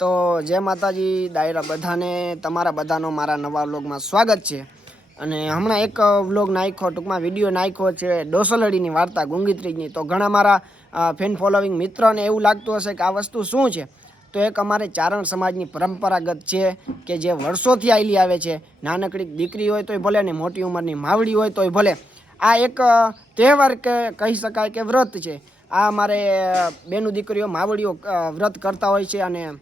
તો જય માતાજી, ડાયરા બધાને, તમારા બધાનો મારા નવા વ્લોગમાં સ્વાગત છે. અને હમણાં એક વ્લોગ નાખ્યો, ટૂંકમાં વીડિયો નાખ્યો છે, ડોસલડીની વાર્તા ગુંગીત્રીજની તો ઘણા મારા ફેન ફોલોવિંગ મિત્રોને એવું લાગતું હશે કે આ વસ્તુ શું છે? તો એક અમારે ચારણ સમાજની પરંપરાગત છે કે જે વર્ષોથી આવેલી આવે છે. નાનકડી દીકરી હોય તોય ભલે ને મોટી ઉંમરની માવડી હોય તોય ભલે. આ એક તહેવાર કે, કહી શકાય કે વ્રત છે. આ અમારે બેનું દીકરીઓ, માવડીઓ વ્રત કરતા હોય છે અને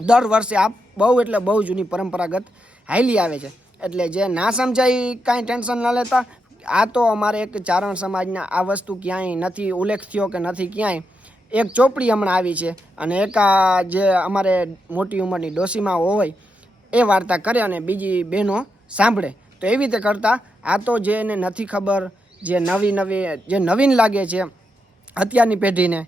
દર વર્ષે આ બહુ એટલે બહુ જૂની પરંપરાગત હાઈલી આવે છે. એટલે જે ના સમજાય કાંઈ ટેન્શન ન લેતા. આ તો અમારે એક ચારણ સમાજના આ વસ્તુ ક્યાંય નથી ઉલ્લેખ થયો કે નથી ક્યાંય. એક ચોપડી હમણાં આવી છે અને એક આ જે અમારે મોટી ઉંમરની ડોસીમાં હોય, એ વાર્તા કરે અને બીજી બહેનો સાંભળે. તો એવી રીતે કરતાં, આ તો જે એને નથી ખબર, જે નવી નવી, જે નવીન લાગે છે અત્યારની પેઢીને,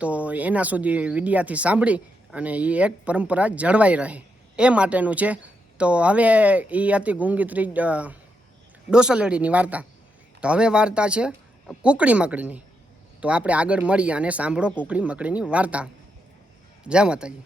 તો એના સુધી વિડિયાથી સાંભળી અને એ એક પરંપરા જળવાઈ રહે. એ માટેનું છે. તો હવે એ હતી ગુંગીત્રી ડોસલેડીની વાર્તા. તો હવે વાર્તા છે કુકડી મકડીની. તો આપણે આગળ મળીએ અને સાંભળો કુકડી મકડીની વાર્તા. જય માતાજી.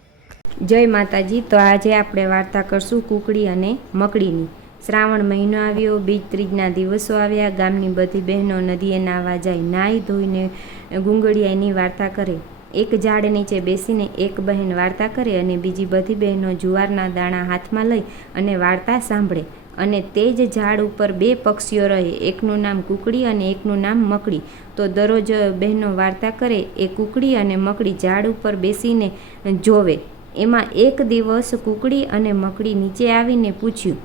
જય માતાજી. તો આજે આપણે વાર્તા કરશું કુકડી અને મકડીની. શ્રાવણ મહિનો આવ્યો, બીજ ત્રીજના દિવસો આવ્યા, ગામની બધી બહેનો નદીએ નાવા જાય, નાહી ધોઈને ગુંગળિયાની વાર્તા કરે. એક ઝાડ નીચે બેસીને એક બહેન વાર્તા કરે અને બીજી બધી બહેનો જુવારના દાણા હાથમાં લઈ અને વાર્તા સાંભળે. અને તે જ ઝાડ ઉપર બે પક્ષીઓ રહે, એકનું નામ કુકડી અને એકનું નામ મકડી. તો દરરોજ બહેનો વાર્તા કરે, એ કુકડી અને મકડી ઝાડ ઉપર બેસીને જોવે. એમાં એક દિવસ કુકડી અને મકડી નીચે આવીને પૂછ્યું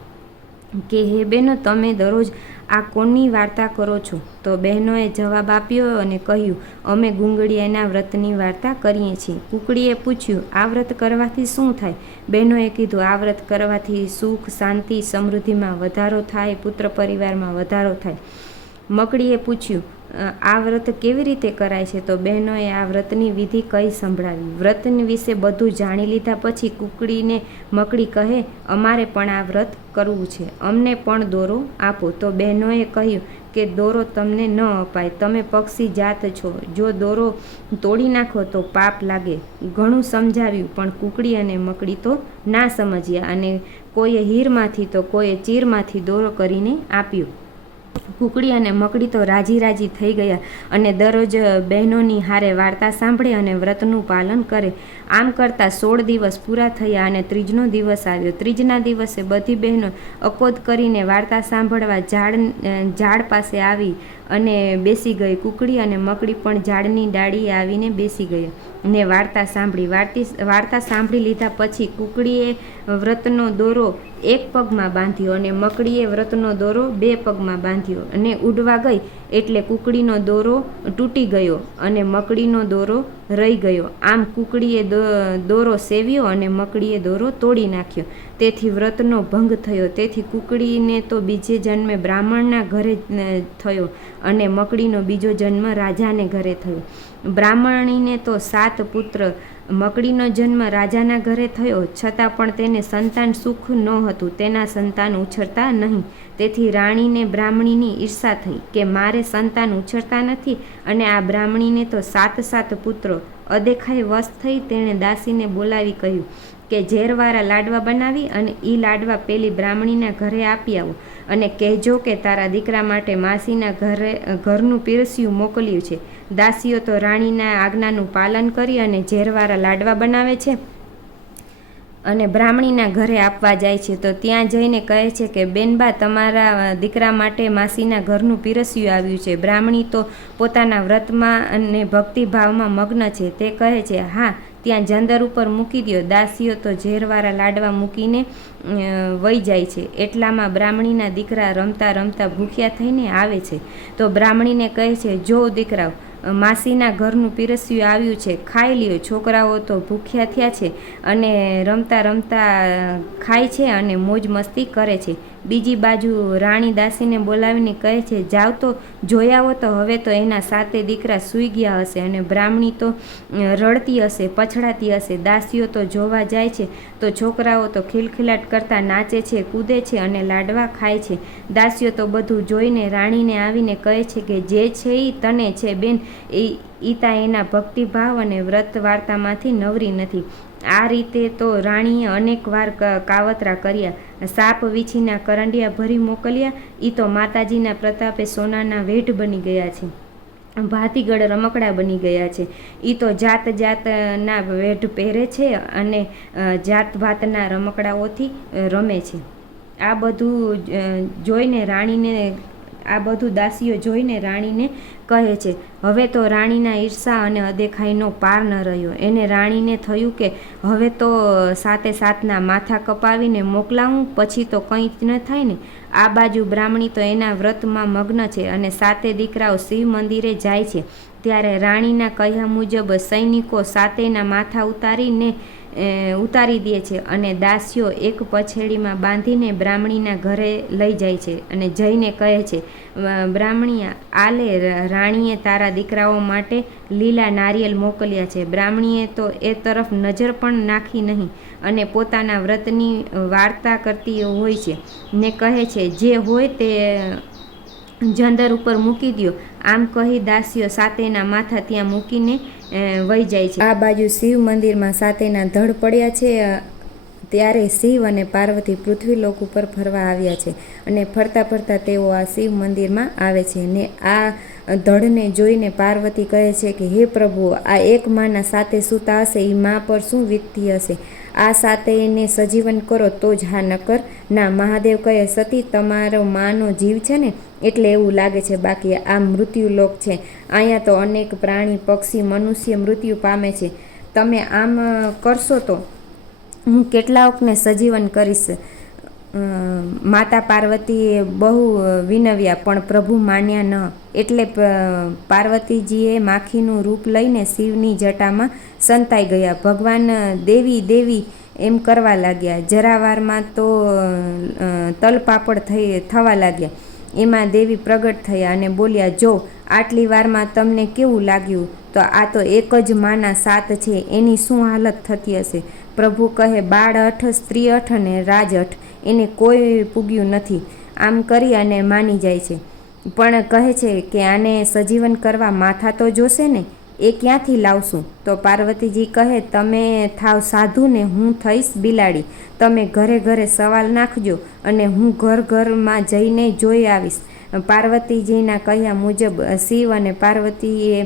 કે હે બહેનો તમે દરરોજ આ કોની વાર્તા કરો છો? તો બહેનોએ જવાબ આપ્યો અને કહ્યું અમે ગુંગળિયાના વ્રતની વાર્તા કરીએ છીએ. કુકડીએ પૂછ્યું આ વ્રત કરવાથી શું થાય? બહેનોએ કીધું આ વ્રત કરવાથી સુખ શાંતિ સમૃદ્ધિમાં વધારો થાય પુત્ર પરિવારમાં વધારો થાય. મકડીએ પૂછ્યું "અ, આ વ્રત કેવી રીતે કરાય છે? તો બહેનોએ આ વ્રતની વિધિ કઈ સંભળાવી? વ્રતની વિશે બધું જાણી લીધા પછી કુકડીને મકડી કહે, અમારે પણ આ વ્રત કરવું છે. અમને પણ દોરો આપો. તો બહેનોએ કહ્યું કે, દોરો તમને ન અપાય. તમે પક્ષી જાત છો. જો દોરો તોડી નાખો તો પાપ લાગે. ઘણું સમજાવ્યું, પણ કુકડી અને મકડી તો ના સમજ્યા અને કોઈએ હીરમાંથી તો કોઈએ ચીરમાંથી દોરો કરીને આપ્યું. કુકડી અને મકડી તો રાજી રાજી થઈ ગયા અને દરરોજ બહેનોની હારે વાર્તા સાંભળે અને વ્રતનું પાલન કરે. આમ કરતાં સોળ દિવસ પૂરા થયા અને ત્રીજનો દિવસ આવ્યો. ત્રીજના દિવસે બધી બહેનો અકોદ કરીને વાર્તા સાંભળવા ઝાડ ઝાડ પાસે આવી અને બેસી ગઈ. કુકડી અને મકડી પણ ઝાડની ડાળીએ આવીને બેસી ગઈ. ને વાર્તા સાંભળી. વાર્તી વાર્તા સાંભળી લીધા પછી કુકડીએ વ્રતનો દોરો એક પગમાં બાંધ્યો અને મકડીએ વ્રતનો દોરો બે પગમાં બાંધ્યો અને ઉડવા ગઈ. એટલે કુકડીનો દોરો તૂટી ગયો અને મકડીનો દોરો રહી ગયો. આમ કુકડીએ દોરો સેવ્યો અને મકડીએ દોરો તોડી નાખ્યો. તેથી વ્રતનો ભંગ થયો. તેથી કુકડીને તો બીજે જન્મે બ્રાહ્મણના ઘરે થયો અને મકડીનો બીજો જન્મ રાજાને ઘરે થયો. બ્રાહ્મણીને તો સાત પુત્ર મકડીનો જન્મ રાજાના ઘરે થયો, છતાં પણ તેને સંતાન સુખ નહોતું તેના સંતાન ઉછરતા નહીં. તેથી રાણીને બ્રાહ્મણીની ઈર્ષા થઈ કે મારે સંતાન ઉછરતા નથી અને આ બ્રાહ્મણીને તો સાત સાત પુત્રો. અદેખાઈ વશ થઈ તેણે દાસીને બોલાવી કહ્યું કે ઝેરવાળા લાડવા બનાવી અને એ લાડવા પેલી બ્રાહ્મણીના ઘરે આપી આવો. અને કહેજો કે તારા દીકરા માટે માસીના ઘરે, ઘરનું પીરસ્યું મોકલ્યું છે. દાસીઓ તો રાણીના આજ્ઞાનું પાલન કરી અને ઝેરવાળા લાડવા બનાવે છે. અને બ્રાહ્મણીના ઘરે આપવા જાય છે. તો ત્યાં જઈને કહે છે કે, બેનબા, તમારા દીકરા માટે માસીના ઘરનું પીરસ્યું આવ્યું છે. બ્રાહ્મણી તો પોતાના વ્રતમાં અને ભક્તિભાવમાં મગ્ન છે. તે કહે છે, હા ત્યાં જંદર ઉપર મૂકી દો દાસીઓ તો ઝેરવાળા લાડવા મૂકીને વહી જાય છે. એટલામાં બ્રાહ્મણીના દીકરા રમતા રમતા ભૂખ્યા થઈને આવે છે. તો બ્રાહ્મણીને કહે છે, જો દીકરાઓ માસીના ઘરનું પીરસ્યું આવ્યું છે, ખાઈ લ્યો. છોકરાઓ તો ભૂખ્યા થયા છે અને રમતા રમતા ખાય છે અને મોજ મસ્તી કરે છે. બીજી બાજુ રાણી દાસીને બોલાવીને કહે છે, જાવ તો, જોઈ આવો તો, હવે તો એના સાતે દીકરા સૂઈ ગયા હશે અને બ્રાહ્મણી તો રડતી હશે, પછડાતી હશે, દાસીઓ તો જોવા જાય છે, તો છોકરાઓ તો ખિલખિલાટ કરતા નાચે છે, કૂદે છે અને લાડવા ખાય છે. દાસીઓ તો બધું જોઈને રાણીને આવીને કહે છે કે, જે છે એ તને છે, બેન. એ ઈતા એના ભક્તિભાવ અને વ્રત વાર્તામાંથી નવરી નથી. આ રીતે તો રાણીએ અનેકવાર ક- કાવતરા કર્યા. સાપ વીછીના કરંડિયા ભરી મોકલ્યા. એ તો માતાજીના પ્રતાપે સોનાના વેઢ બની ગયા છે. ભાતીગળ રમકડા બની ગયા છે. એ તો જાત જાતના વેઢ પહેરે છે અને જાત ભાતના રમકડાઓથી રમે છે. આ બધું જોઈને રાણીને આ બધું દાસીઓ જોઈને રાણીને કહે છે, હવે તો રાણીના ઈર્ષા અને અદેખાઈનો પાર ન રહ્યો. એને રાણીને થયું કે, હવે તો સાતે સાતના માથા કપાવીને મોકલાવું, પછી તો કંઈ જ ન થાય ને. આ બાજુ બ્રાહ્મણી તો એના વ્રતમાં મગ્ન છે અને સાતે દીકરાઓ શિવ મંદિરે જાય છે. ત્યારે રાણીના કહ્યા મુજબ સૈનિકો સાતેના માથા ઉતારીને ઉતારી દે છે અને દાસીઓ એક પછેડીમાં બાંધીને બ્રાહ્મણીના ઘરે લઈ જાય છે અને જઈને કહે છે "અ, બ્રાહ્મણી આલે રાણીએ તારા દીકરાઓ માટે લીલા નારિયેલ મોકલ્યા છે. બ્રાહ્મણીએ તો એ તરફ નજર પણ નાખી નહીં અને પોતાના વ્રતની વાર્તા કરતી હોય છે ને કહે છે જે હોય તે જંદર ઉપર મૂકી દ્યો. આમ કહી દાસીઓ સાતેના માથા ત્યાં મૂકીને વહી જાય છે. આ બાજુ શિવ મંદિરમાં સાતેના ધડ પડ્યા છે ત્યારે શિવ અને પાર્વતી પૃથ્વીલોક ઉપર ફરવા આવ્યા છે અને ફરતા ફરતા તેઓ આ શિવ મંદિરમાં આવે છે ને આ ધડને જોઈને પાર્વતી કહે છે કે, હે પ્રભુ, આ એક માના સાથે સૂતા હશે એ મા પર શું વીતતી હશે? આ સાથે એને સજીવન કરો તો જ હા નકર, ના, મહાદેવ કહે, સતી, તમારો માનો જીવ છે ને? એટલે એવું લાગે છે, બાકી આ મૃત્યુલોક છે. અહીંયા તો અનેક પ્રાણી, પક્ષી, મનુષ્ય મૃત્યુ પામે છે. તમે આમ કરશો તો હું કેટલાકને સજીવન કરીશ. માતા પાર્વતીએ બહુ વિનવ્યા, પણ પ્રભુ માન્યા ન. એટલે પાર્વતીજીએ માખીનું રૂપ લઈને શિવની જટામાં સંતાઈ ગયા. ભગવાન દેવી દેવી એમ કરવા લાગ્યા. જરાવારમાં તો તલપાપડ થઈ, થવા લાગ્યા. એમાં દેવી પ્રગટ થયા અને બોલ્યા, જો, આટલી વારમાં તમને કેવું લાગ્યું? તો આ તો એક જ માના સાત છે. એની શું હાલત થતી હશે? પ્રભુ કહે બાળ અઠ સ્ત્રી અઠ અને રાજ અઠ એને કોઈ પૂગ્યું નથી. આમ કરી અને માની જાય છે. પણ કહે છે કે, આને સજીવન કરવા માથા તો જોશે ને? એ ક્યાંથી લાવશું? તો પાર્વતીજી કહે, તમે થાવ સાધુ ને હું થઈશ બિલાડી. તમે ઘરે ઘરે સવાલ નાખજો અને હું ઘર ઘરમાં જઈને જોઈ આવીશ. પાર્વતીજીના કહ્યા મુજબ, શિવ અને પાર્વતીએ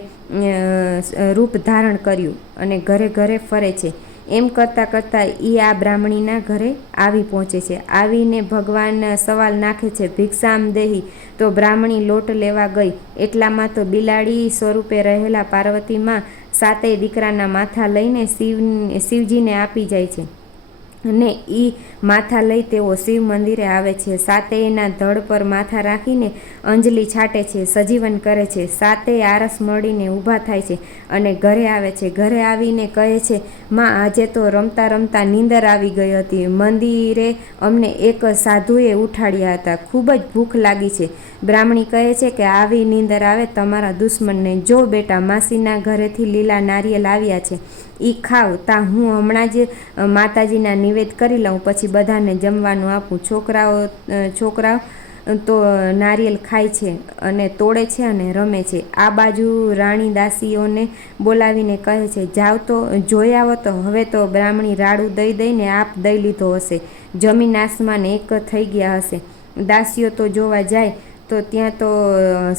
રૂપ ધારણ કર્યું અને ઘરે ઘરે ફરે છે. એમ કરતાં કરતાં એ આ બ્રાહ્મણીના ઘરે આવી પહોંચે છે. આવીને ભગવાન સવાલ નાખે છે, ભિક્ષામ દેહી. તો બ્રાહ્મણી લોટ લેવા ગઈ. એટલામાં તો બિલાડી સ્વરૂપે રહેલા પાર્વતીમાં સાતેય દીકરાના માથા લઈને શિવ, શિવજીને આપી જાય છે. અને એ માથા લઈ તેઓ શિવ મંદિરે આવે છે. સાતેયના ધડ પર માથા રાખીને અંજલિ છાંટે છે, સજીવન કરે છે. સાતેય આરસ મળીને ઊભા થાય છે અને ઘરે આવે છે. ઘરે આવીને કહે છે, માં, આજે તો રમતા રમતા નીંદર આવી ગઈ હતી. મંદિરે અમને એક સાધુએ ઉઠાડ્યા હતા. ખૂબ જ ભૂખ લાગી છે. બ્રાહ્મણી કહે છે કે, આવી નીંદર આવે તમારા દુશ્મનને. જો બેટા માસીના ઘરેથી લીલા નારિયેલ આવ્યા છે એ ખાવ. તા હું હમણાં જ માતાજીના નિવેદ કરી લઉં, પછી બધાને જમવાનું આપું. છોકરાઓ છોકરા તો નારિયેલ ખાય છે અને તોડે છે અને રમે છે. આ બાજુ રાણી દાસીઓને બોલાવીને કહે છે, જાવ તો, જોઈ આવો તો, હવે તો બ્રાહ્મણી રાડું દઈ દઈને આપ દઈ લીધો હશે. જમીન આસમાન એક થઈ ગયા હશે. દાસીઓ તો જોવા જાય, તો ત્યાં તો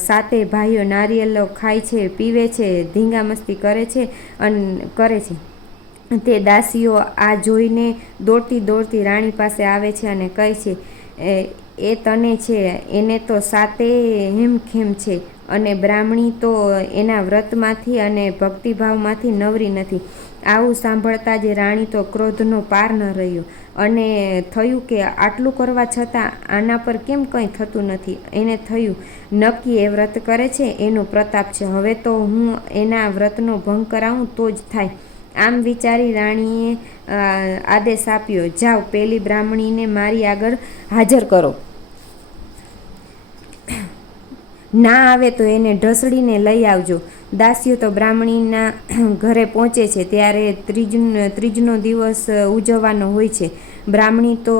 સાતે ભાઈઓ નારિયેલો ખાય છે, પીવે છે, ધીંગામસ્તી કરે છે અને, કરે છે. તે દાસીઓ આ જોઈને દોડતી દોડતી રાણી પાસે આવે છે અને કહે છે, "એ- તને છે, એને તો સાતે હેમખેમ છે અને બ્રાહ્મણી તો એના વ્રતમાંથી અને ભક્તિભાવમાંથી નવરી નથી. આવું સાંભળતા જ રાણી તો ક્રોધનો પાર ન રહ્યો. અને થયું કે આટલું કરવા છતાં આના પર કેમ કંઈ થતું નથી? એને થયું, નક્કી એ વ્રત કરે છે, એનો પ્રતાપ છે. હવે તો હું એના વ્રતનો ભંગ કરાવું તો જ થાય. આમ વિચારી રાણીએ આદેશ આપ્યો, જાઓ, પેલી બ્રાહ્મણીને મારી આગળ હાજર કરો. ના આવે તો એને ઢસડીને લઈ આવજો. દાસીઓ તો બ્રાહ્મણીના ઘરે પહોંચે છે, ત્યારે ત્રીજ, ત્રીજનો દિવસ ઉજવવાનો હોય છે. બ્રાહ્મણી તો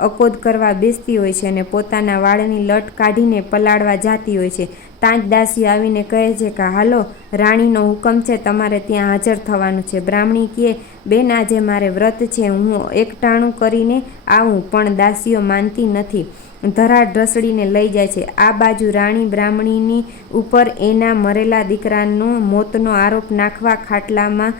અકોદ કરવા બેસતી હોય છે અને પોતાના વાળની લટ કાઢીને પલાળવા જાતી હોય છે. ત્યાં જ દાસીઓ આવીને કહે છે કે, હાલો, રાણીનો હુકમ છે, તમારે ત્યાં હાજર થવાનું છે. બ્રાહ્મણી કહે, બેન, આજે મારે વ્રત છે, હું એકટાણું કરીને આવું, પણ દાસીઓ માનતી નથી. ધરાડ ઢસડીને લઈ જાય છે. આ બાજુ રાણી બ્રાહ્મણીની ઉપર એના મરેલા દીકરાનો મોતનો આરોપ નાખવા ખાટલામાં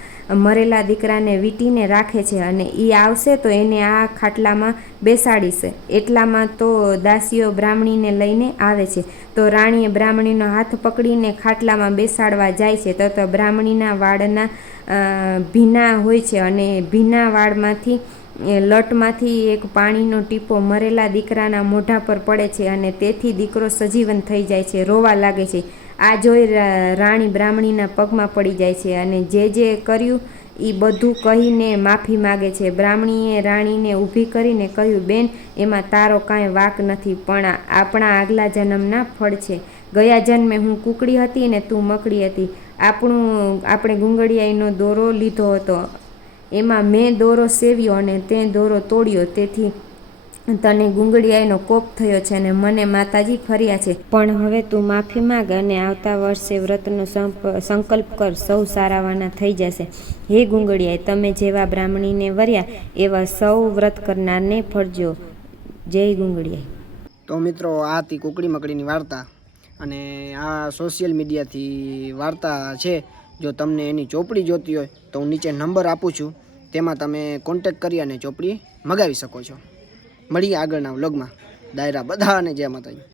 મરેલા દીકરાને વીંટીને રાખે છે અને એ આવશે તો એને આ ખાટલામાં બેસાડીશે. એટલામાં તો દાસીઓ બ્રાહ્મણીને લઈને આવે છે. તો રાણીએ બ્રાહ્મણીનો હાથ પકડીને ખાટલામાં બેસાડવા જાય છે. તો બ્રાહ્મણીના વાળના ભીના હોય છે અને ભીના વાળમાંથી લટમાંથી એક પાણીનો ટીપો મરેલા દીકરાના મોઢા પર પડે છે અને તેથી દીકરો સજીવન થઈ જાય છે, રોવા લાગે છે. આ જોઈ રાણી બ્રાહ્મણીના પગમાં પડી જાય છે અને જે જે કર્યું એ બધું કહીને માફી માગે છે. બ્રાહ્મણીએ રાણીને ઊભી કરીને કહ્યું, બેન, એમાં તારો કાંઈ વાક નથી, પણ આપણા આગલા જન્મના ફળ છે. ગયા જન્મે હું કુકડી હતી ને તું મકડી હતી. આપણું, આપણે ગુંગળિયાઈનો દોરો લીધો હતો. એમાં મેં દોરો સેવ્યો અને તે દોરો તોડ્યો. તેથી તને ગુંગળિયાઈનો કોપ થયો છે અને મને માતાજી ફર્યા છે. પણ હવે તું માફી માંગ અને આવતા વર્ષે વ્રતનો સંકલ્પ કર, સૌ સારાવાના થઈ જશે. હે ગુંગળિયાઈ, તમે જેવા બ્રાહ્મણીને વર્યા, એવા સૌ વ્રત કરનારને ફરજો. જય ગુંગળિયાઈ. તો મિત્રો, આ હતી કુકડી મકડીની વાર્તા. અને આ સોશિયલ મીડિયાથી વાર્તા છે. જો તમને એની ચોપડી જોતી હોય, તો હું નીચે નંબર આપું છું. તેમાં તમે કોન્ટેક કરી અને ચોપડી મગાવી શકો છો. મળીએ આગળના વ્લોગમાં દાયરા બધા અને જય માતાજી.